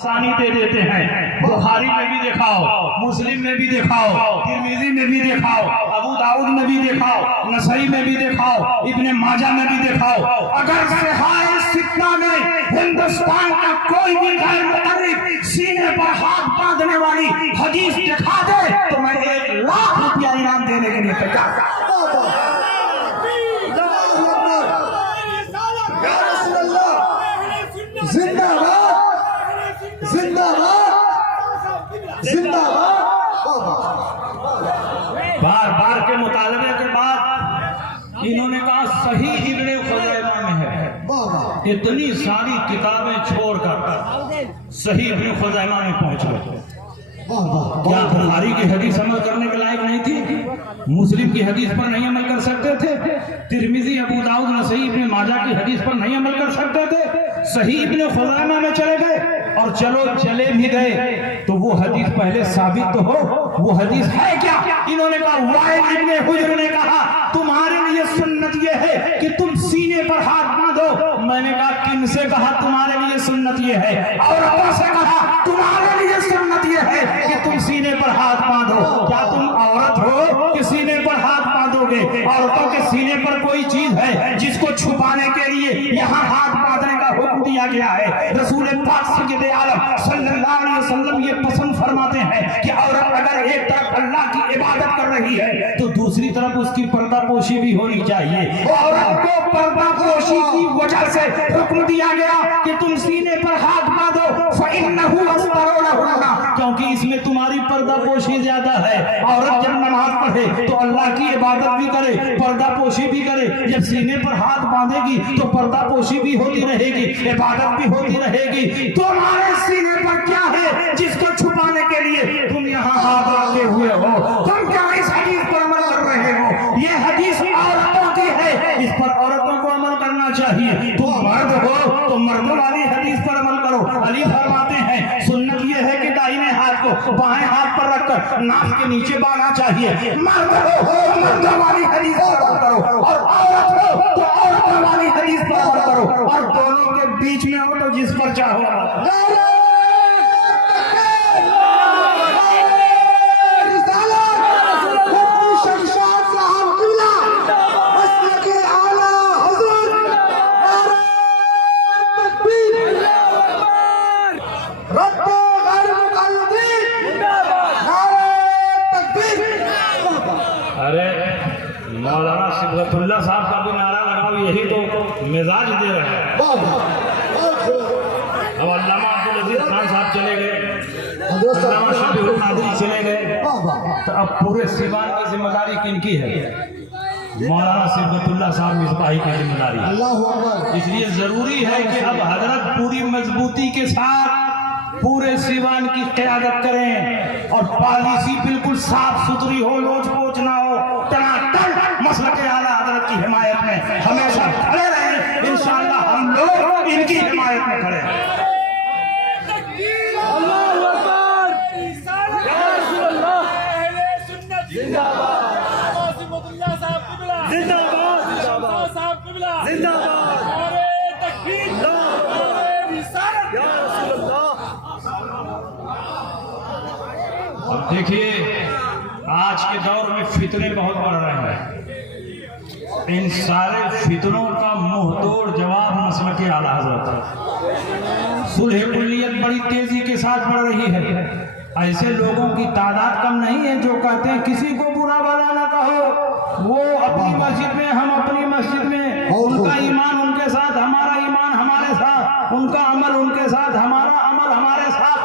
آسانی دے دیتے ہیں۔ بخاری میں بھی دکھاؤ، مسلم میں بھی دکھاؤ، ترمذی میں بھی دکھاؤ، ابو داؤد میں بھی دکھاؤ، نسائی میں بھی دکھاؤ، ابن ماجہ میں بھی دکھاؤ۔ اگر صحائف ستہ میں ہندوستان کا کوئی بھی غیر متعرف سینے پر ہاتھ باندھنے والی حدیث دکھا دے تو میں 1,00,000 روپیہ انعام دینے کے لیے تیار ہوں۔ زندہ باد، زندہ باد، زندہ باد۔ بار بار کے مطالبے کے بعد انہوں نے کہا صحیح ابن خزیمہ میں ہے۔ اتنی ساری کتابیں چھوڑ کر صحیح ابن خزیمہ میں پہنچ گئے۔ کیا بخاری کی حدیث عمل کرنے کے لائق نہیں تھی؟ مسلم کی حدیث پر نہیں عمل کر سکتے تھے؟ ترمذی، ابو داؤد، نسائی، ابن ماجہ کی حدیث پر نہیں عمل کر سکتے تھے؟ صحیح ابن خزیمہ میں چلے گئے، اور چلو چلے بھی گئے تو وہ حدیث پہلے ثابت تو ہو، وہ حدیث ہے کیا؟ انہوں نے کہا وائل ابن حجر نے کہا تمہارے لیے سنت یہ ہے کہ تم سینے پر ہاتھ باندھو۔ میں نے کہا کن سے کہا تمہارے لیے سنت یہ ہے؟ عورتوں سے کہا تمہارے لیے سنت یہ ہے کہ تم سینے پر ہاتھ باندھو۔ کیا تم عورت ہو کہ سینے پر ہاتھ باندھو گے؟ عورتوں کے سینے پر کوئی چیز ہے جس کو چھپانے کے لیے یہاں ہاتھ باندھنے کا حکم دیا گیا ہے؟ رسول پاک سید عالم صلی اللہ علیہ وسلم یہ پسند فرماتے ہیں کہ عورت اگر ایک طرف اللہ کی عبادت کر رہی ہے تو دوسری طرف اس کی پردہ پوشی بھی ہونی چاہیے۔ عورت کو پردہ پوشی کی وجہ سے حکم دیا گیا کہ تم سینے پر ہاتھ باندھو، فَإِنَّهُ أَسْتَرُ لَهُنَّ، کیونکہ اس میں تمہاری پردہ پوشی زیادہ ہے۔ عورت جب نماز پڑھے تو اللہ کی عبادت بھی کرے، پردہ پوشی بھی کرے۔ جب سینے پر ہاتھ باندھے گی تو پردہ پوشی بھی ہوتی رہے گی، عبادت بھی ہوتی رہے گی۔ تمہارے سینے پر کیا ہے جس کو چھپانے کے لیے تم یہاں ہاتھ رکھے ہوئے ہو؟ تم کیا اس حدیث پر عمل کر رہے ہو؟ یہ حدیث عورتوں کی ہے، اس پر عورتوں کو عمل کرنا چاہیے۔ تم مرد ہو تو مردوں والی حدیث پر عمل کرو۔ علی فرماتے ہیں سنت یہ ہے کہ دائیں ہاتھ کو بائیں ہاتھ پر رکھ کر ناف کے نیچے باندھنا چاہیے۔ مرد ہو مردوں والی حدیث پر عمل کرو، اور عورت ہو تو عورتوں والی حدیث پر عمل کرو، اور دونوں کے بیچ میں ہو تو جس پر چاہو مولانا صبغت اللہ صاحب کا بھی نعرہ لگاؤ، یہی تو مزاج دے رہے ہیں۔ اب علامہ عبدالعزیز خان صاحب چلے گئے، علامہ شفیع القادری چلے گئے، تو اب پورے سیوان کی ذمہ داری کن کی ہے؟ مولانا صبغت اللہ صاحب مصباحی کی ذمہ داری۔ اس لیے ضروری ہے کہ اب حضرت پوری مضبوطی کے ساتھ پورے سیوان کی قیادت کریں، اور پالیسی بالکل صاف ستھری ہو، لوچ پوچ نہ ہو، ٹناٹن مسلک اعلیٰ حضرت کی حمایت میں ہمیشہ کھڑے رہیں۔ انشاءاللہ ہم لوگ ان کی حمایت میں کھڑے ہیں۔ اب دیکھیے آج کے دور میں فتنے بہت بڑھ رہے ہیں، ان سارے فتنوں کا منہ توڑ جواب مسلک اعلیٰ حضرت ہے۔ صلح کلیت بڑی تیزی کے ساتھ بڑھ رہی ہے۔ ایسے لوگوں کی تعداد کم نہیں ہے جو کہتے ہیں کسی کو برا بھلا نہ کہو، وہ اپنی مسجد میں ہم اپنی مسجد میں، ان کا ایمان ان کے ساتھ، ہمارا ایمان ہمارے ساتھ، ان کا عمل ان کے ساتھ، ہمارا عمل ہمارے ساتھ۔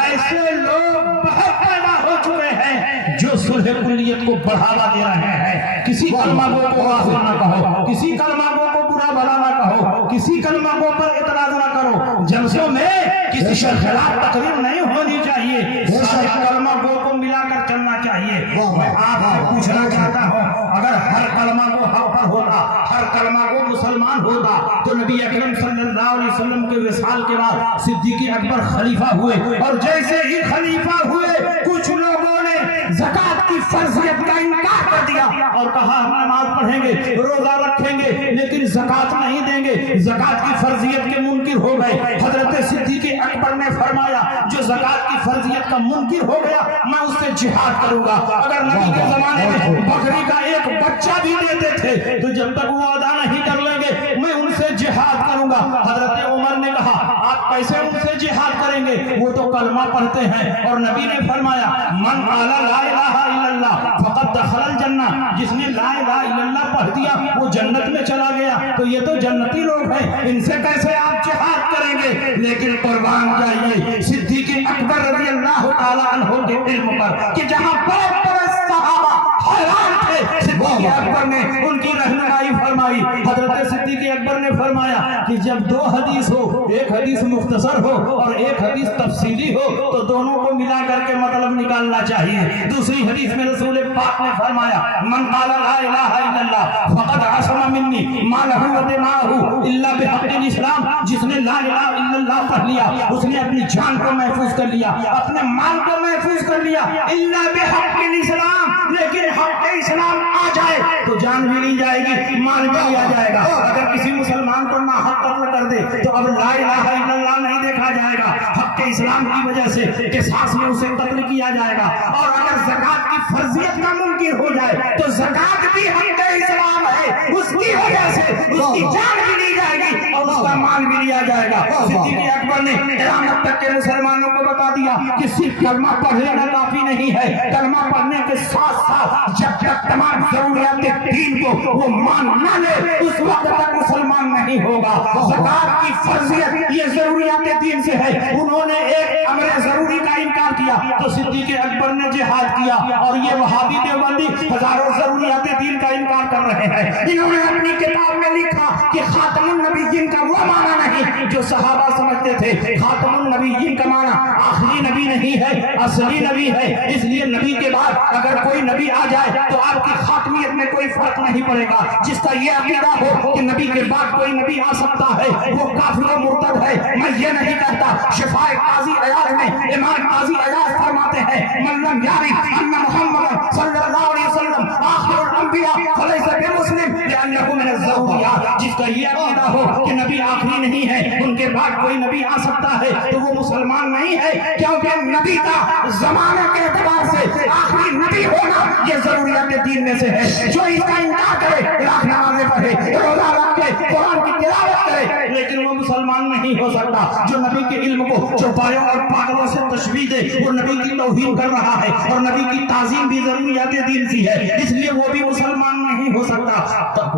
ایسے لوگ بہت پیدا ہو چکے ہیں جو صلح کلیت کو بڑھاوا دے رہے ہیں۔ کسی کلمہ گو کو کافر نہ کہو، کسی کلمہ گو کو برا بھلا نہ کہو، کسی کلمہ گو پر اعتراض نہ کرو۔ جلسوں میں کسی کے خلاف تقریر نہیں ہونی چاہیے، سارے کلمہ گو کو ملا کر چلنا چاہیے۔ میں آپ سے پوچھنا چاہتا ہوں اگر ہر کلمہ گو حق پر ہوتا، ہر کلمہ گو مسلمان ہوتا تو نبی اکرم صلی اللہ علیہ وسلم کے وصال کے بعد صدیق اکبر خلیفہ ہوئے، اور جیسے ہی خلیفہ ہوئے کچھ لوگوں نے نے زکات کی فرضیت کا انکار کر دیا اور کہا ہم نماز پڑھیں گے روزہ رکھیں گے لیکن زکات نہیں دیں گے، زکات کی فرضیت کے منکر ہو گئے، حضرت صدیق اکبر نے فرمایا جو زکات کی فرضیت کا منکر ہو گیا میں اس سے جہاد کروں گا۔ اگر نبی کے زمانے میں بکری کا ایک بچہ بھی دیتے تھے تو جب تک وہ ادا نہیں کر لیں گے میں ان سے جہاد کروں گا۔ حضرت عمر نے کہا آپ کیسے ان سے جہاد کریں گے، وہ تو کلمہ پڑھتے ہیں، اور نبی نے فرمایا من قال لا الہ الا اللہ فقد دخل الجنہ، جس نے لا الہ الا اللہ پڑھ دیا وہ جنت میں چلا گیا۔ تو یہ تو جنتی لوگ ہیں، ان سے کیسے آپ جہاد کریں گے؟ لیکن قربان جائیے صدیق اکبر رضی اللہ تعالی عنہ کے علم پر کہ جہاں بڑے بڑے صحابہ حیران تھے، صدیق اکبر نے ان کی رہنمائی فرمائی۔ حضرت صدیق اکبر نے فرمایا کہ جب دو حدیث ہو، ایک حدیث مختصر ہو اور ایک حدیث تفصیلی ہو تو دونوں کو ملا کر کے مطلب نکالنا چاہیے۔ دوسری حدیث میں رسول پاک نے فرمایا من قال لا الہ الا اللہ فقد عصم منی ما لہ و دماءہ الا بحق الاسلام، جس نے لا الہ الا اللہ پڑھ لیا اس نے اپنی جان کو محفوظ کر لیا، اپنے مال کو محفوظ کر لیا، الا بحق الاسلام، لیکن حق اسلام آ جائے تو جان بھی لی جائے گی، مال بھی لیا جائے گا۔ اگر کسی مسلمان کو ناحق قتل کر دے تو اب لا الہ الا اللہ نہیں دیکھا جائے گا، حق اسلام کی وجہ سے قصاص میں اسے قتل کیا جائے گا۔ اور اگر زکات کی فرضیت کا منکر ہو جائے تو زکات بھی حق اسلام ہے، اس کی وجہ سے اس کی جان بھی لی جائے گی اور اس کا مال بھی لیا جائے گا۔ صدیق اکبر نے قیامت تک کے مسلمانوں کو بتا دیا کہ صرف کلمہ پڑھ لینا کافی نہیں ہے، کلمہ پڑھنے کے ساتھ ساتھ جب تک تمام ضروریات دین کو وہ مان نہ لے اس وقت تک مسلمان نہیں ہوگا۔ زکات کی فرضیت یہ ضروریات دین سے ہے، انہوں نے ایک امر ضروری کا انکار کیا تو صدیق اکبر نے جہاد کیا، اور یہ وہابی دیوبندی ہزاروں ضروریات دین کا انکار کر رہے ہیں۔ انہوں نے اپنی کتاب میں لکھا کہ خاتم النبیین کا وہ معنی نہیں جو صحابہ سمجھتے تھے، خاتم النبیین کا معنی آخری نبی نہیں ہے، اصلی نبی ہے، اس لیے نبی کے بعد اگر کوئی نبی آ جائے تو آپ کی خاتمیت میں کوئی فرق نہیں پڑے گا۔ جس کا یہ عقیدہ ہو کہ نبی کے بعد کوئی نبی آ سکتا ہے وہ کافر و مرتد ہے۔ میں یہ نہیں کہتا، شفاء قاضی عیاض میں امام قاضی عیاض فرماتے ہیں من لم یعرف ان محمد صلی اللہ علیہ وسلم آخر الانبیاء فلیس بمسلم لانہ من الضروریات، جس کا یہ عقیدہ ہو کہ نبی آخری نہیں ہے ان کے بعد کوئی نبی آ سکتا ہے تو وہ مسلمان نہیں ہے، کیونکہ نبی کا زمانے کے اعتبار سے آخری نبی ہونا یہ ضروریات دین میں سے ہے۔ جو اس کا انکار کرے لاکھ نمازیں پڑھے روزہ رکھے قرآن کی تلاوت کرے لیکن وہ مسلمان نہیں ہو سکتا۔ جو نبی کے علم کو چوپایوں اور پاگلوں سے تشبیہ دے وہ نبی کی توہین کر رہا ہے، اور نبی کی تعظیم بھی ضروریات دین سی ہے، اس لیے وہ بھی مسلمان نہیں ہو سکتا۔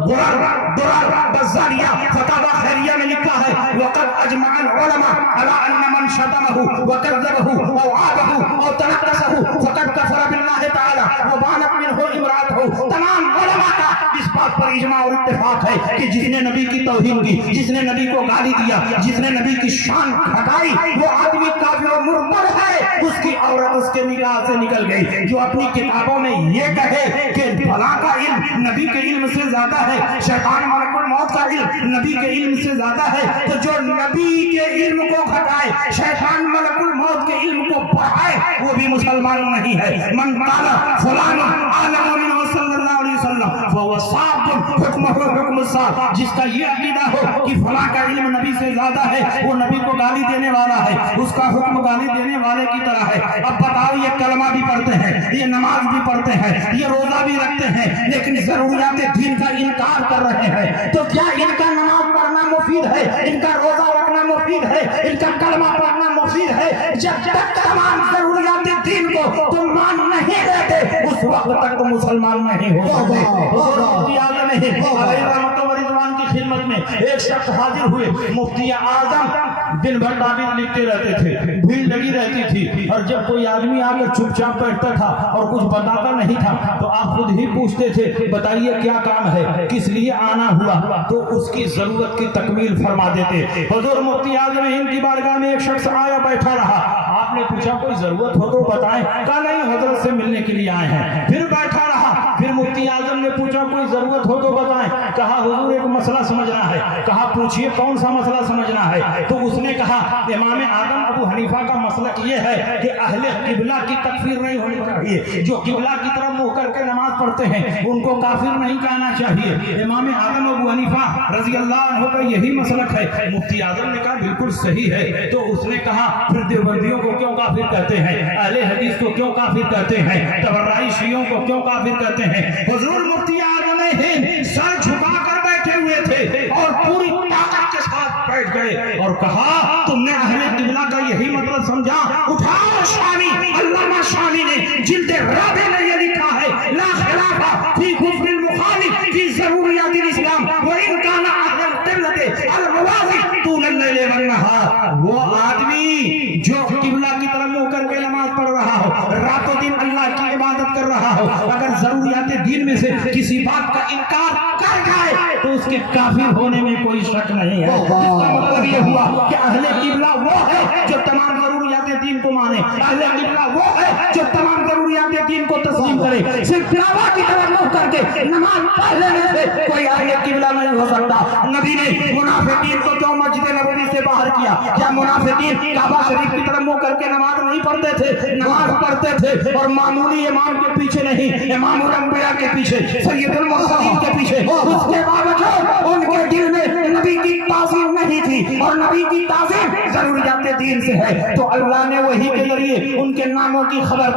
درر بزاریہ فتاوی خیریہ میں لکھا ہے وقد اجمع العلماء على ان من شتمه وكذبه او عابه او تنقصه فقد كفر بالله تعالى وبانت منه امراته۔ تمام علماء کا اس بات پر اجماع اور اتفاق ہے کہ جس نے نبی کی توہین کی، جس نے نبی کو گالی دیا، جس نے نبی کی شان گھٹائی وہ آدمی کافر و مرتد ہے، اس کی عورت اس کے نکاح سے نکل گئی۔ جو اپنی کتابوں میں یہ کہے کہ فلاں کا علم نبی کے علم سے زیادہ ہے، شیطان ملک الموت کا علم نبی کے علم سے زیادہ ہے، تو جو نبی کے علم کو گھٹائے شیطان ملک الموت کے علم کو بڑھائے وہ بھی مسلمان نہیں ہے۔ من قال فلان عالم من صلی اللہ علیہ وسلم فهو صاب حکمہ حکم الصاب، جس کا یہ عقیدہ ہو کہ فلاں کا علم نبی سے زیادہ ہے وہ نبی کو گالی دینے والا ہے، اس کا حکم گالی دینے والے کی طرح ہے۔ اب بتاؤ یہ کلمہ بھی پڑھتے ہیں، یہ نماز بھی پڑھتے ہیں، یہ روزہ بھی رکھتے ہیں، لیکن ضروریات دین کا انکار کر رہے ہیں، تو کیا ان کا نماز پڑھنا مفید ہے، ان کا روزہ رکھنا مفید ہے، ان کا کلمہ پڑھنا مفید ہے؟ جب تک تمام ضروریات دین کو تم مان نہیں لیتے اس وقت تک تم مسلمان نہیں ہو سکتے۔ مفتی اعظم علیہ رحمت و رضوان کی خدمت میں ایک شخص حاضر ہوئے، مفتی اعظم دن بھر تعبیر لکھتے رہتے تھے، بھیڑ لگی رہتی تھی، اور جب کوئی آدمی آ کر چپ چاپ بیٹھتا تھا اور کچھ بتاتا نہیں تھا تو آپ خود ہی پوچھتے تھے بتائیے کیا کام ہے، کس لیے آنا ہوا، تو اس کی ضرورت کی تکمیل فرما دیتے۔ حضور مفتی اعظم ہند کی بارگاہ میں ایک شخص آیا بیٹھا رہا، آپ نے پوچھا کوئی ضرورت ہو تو بتائیں. کہا نہیں حضرت سے ملنے کے لیے آئے ہیں. پھر بیٹھا رہا. پھر مفتی اعظم نے پوچھا کوئی ضرورت ہو تو بتائیں. کہا حضور ایک مسئلہ سمجھنا ہے. کہا پوچھئے کون سا مسئلہ سمجھنا ہے. تو اس نے کہا امام اعظم ابو حنیفہ کا مسلک یہ ہے کہ اہل قبلہ کی تکفیر نہیں ہونی چاہیے. جو قبلہ کی طرف منہ کر کے نماز پڑھتے ہیں ان کو کافر نہیں کہنا چاہیے. امام اعظم ابو حنیفہ رضی اللہ عنہ کا یہی مسلک ہے. مفتی اعظم نے کہا بالکل صحیح ہے. تو اس نے کہا پھر دیوبندیوں کو کیوں کافر کہتے ہیں, اہل حدیث کو کیوں کافر کہتے ہیں, تبرعی شیعوں کو کیوں کافر کہتے ہیں. حضور مفتی اعظم نے سر جھکا کر بیٹھے ہوئے تھے اور پوری طاقت کے ساتھ بیٹھ گئے اور کہا تم نے اہل قبلہ کا یہی مطلب سمجھا. اٹھاؤ شامی. علامہ شامی نے جلد رابع میں یہ لکھا ہے لا خلاف فی کفر المخالف فی ضروریات الاسلام وان کان اہل القبلۃ الموازی طول اللیل والنہار. وہ آدمی جو قبلہ کی طرف منہ کر کے نماز پڑھ رہا ہو, رات و دن اللہ کی عبادت کر رہا ہو, اگر ضروریات دین میں سے کسی بات کا انکار کر جائے تو اس کے کافر ہونے میں کوئی شک نہیں ہے. اس کا مطلب یہ ہوا کہ اہل قبلہ وہ ہے جو تمام ضروریات دین کو مانے. اہل قبلہ وہ ہے جو تمام ضروریات دین کو تسلیم کرے. صرف کعبہ کی طرف منہ کر کے نماز پڑھ لینے سے کوئی اہل قبلہ نہیں ہو سکتا. نبی نے منافقین کو کیوں مسجد نبوی سے باہر کیا؟ کیا منافقین کعبہ شریف کی طرف منہ کر کے نماز نہیں پڑھتے تھے؟ نماز پڑھتے تھے اور معمولی امام کے پیچھے نہیں, امام الانبیاء کے پیچھے, سید المرسلین کے پیچھے. اس کے باوجود ان کے دل میں نبی کی تعظیم نہیں تھی اور نبی کی تعظیم ضروریات دین سے ہے. تو اللہ نے وحی کے ذریعے ان کے ناموں کی خبر دی.